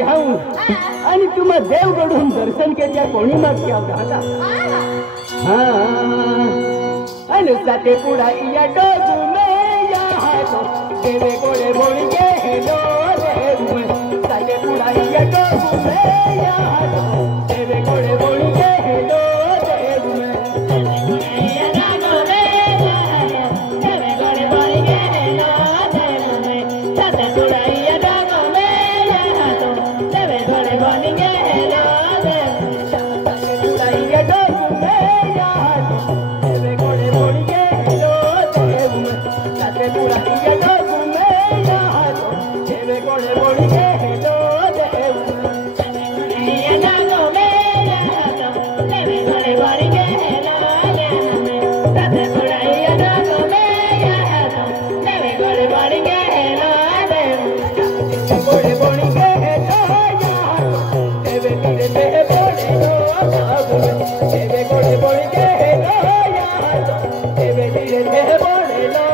जाऊं आणि तुम्हा देव घडून दर्शन केल्या कोणी मागच्या घाला आणि साथे पुढा या डोगू में या हातो देवे गोडे बोली के हेलो देव में साथे पुढा या डोगू में या हातो देवे गोडे बोली के हेलो देव में या डोगू में या हातो देवे गोडे बोली के हेलो देव में साथे पुढा या डोगू में या हातो देवे गोडे बोली के हेलो देव साथे पुढा या डोगू में या हातो देवे गोडे बोली के हेलो देव में साथे पुढा या डोगू में या हातो देवे गोडे बोली के हेलो देव या डोगू में या हातो देवे गोडे बोली के हेलो देव में साथे पुढा या डोगू में या हातो देवे गोडे बोली के हेलो देव गोडे बोली के हेलो या हातो देवे धीरे धीरे बोले लो देवे गोडे बोली के हेलो या हातो देवे धीरे धीरे बोले लो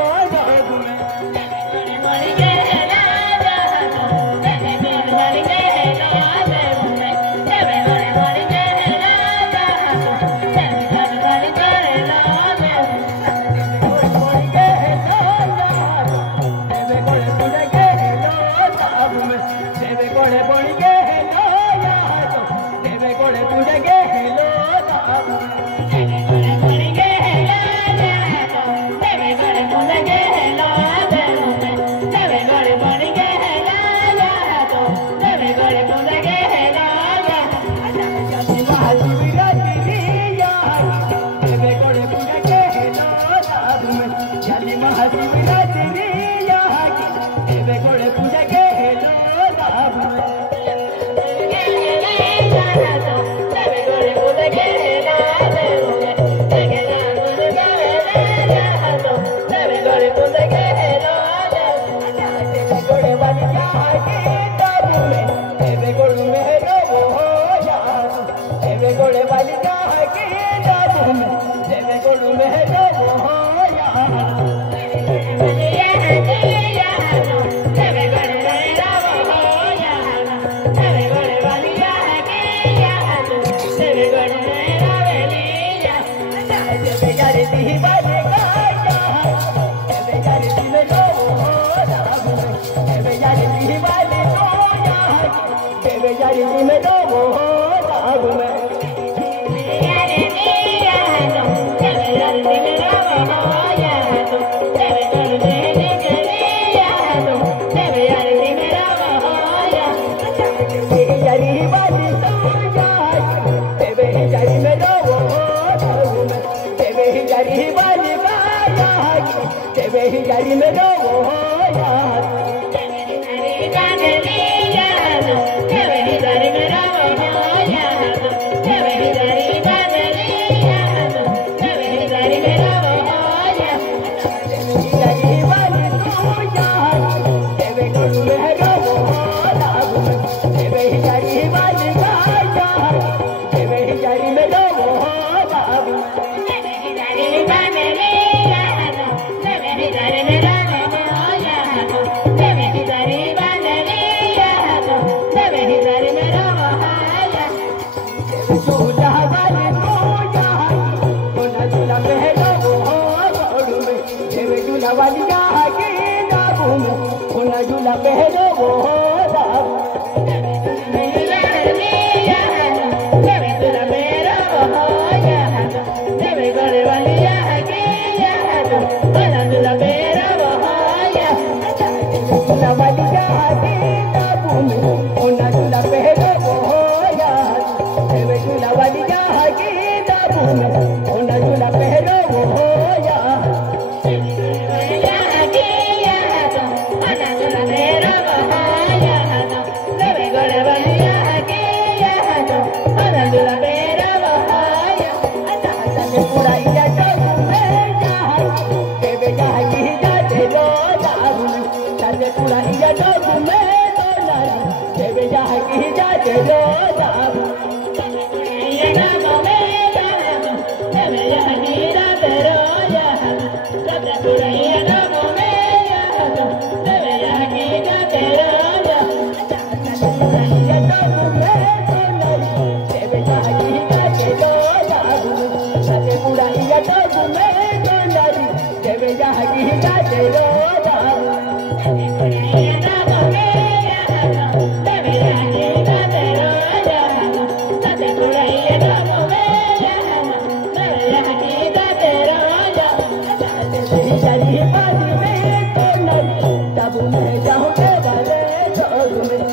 Yeah.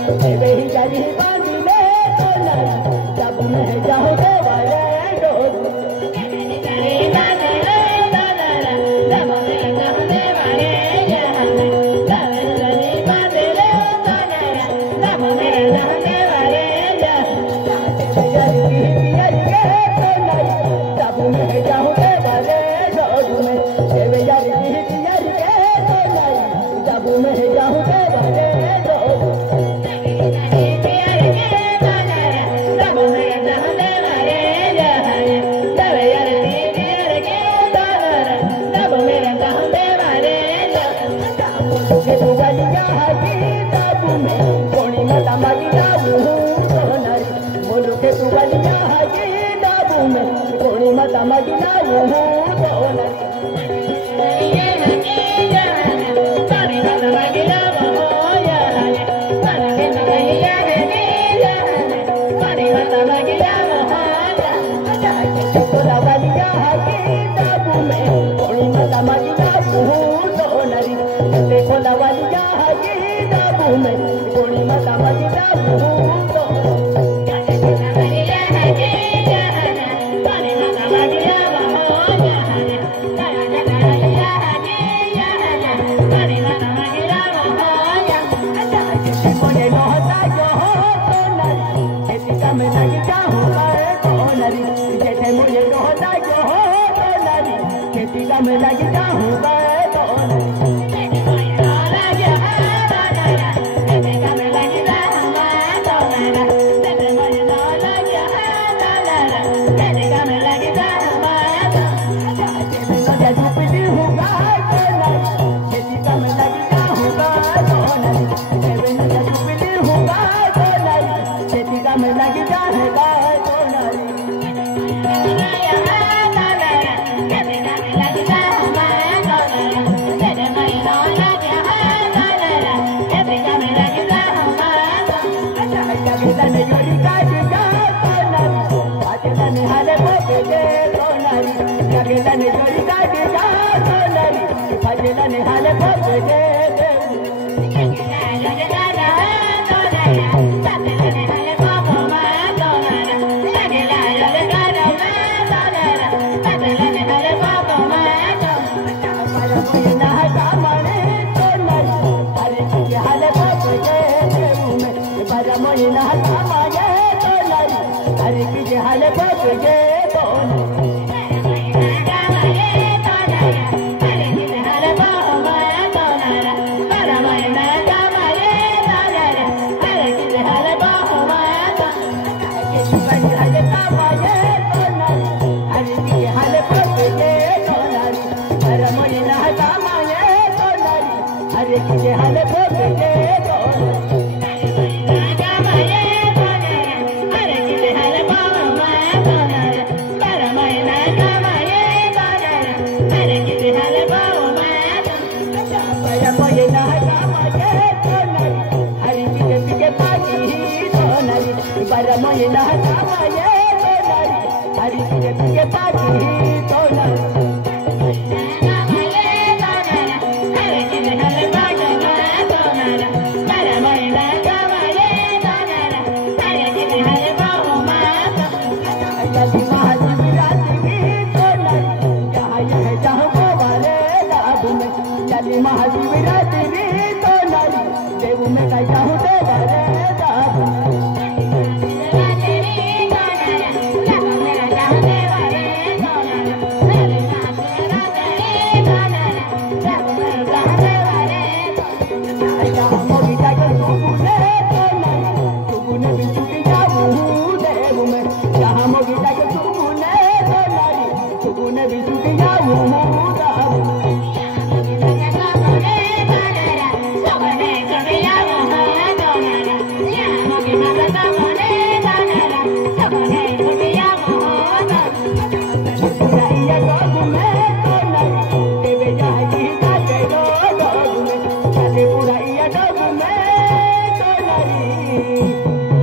देवे ही जारी बांध ले तो नारी जब मैं जाऊँ देवाले डोर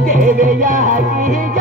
देवे या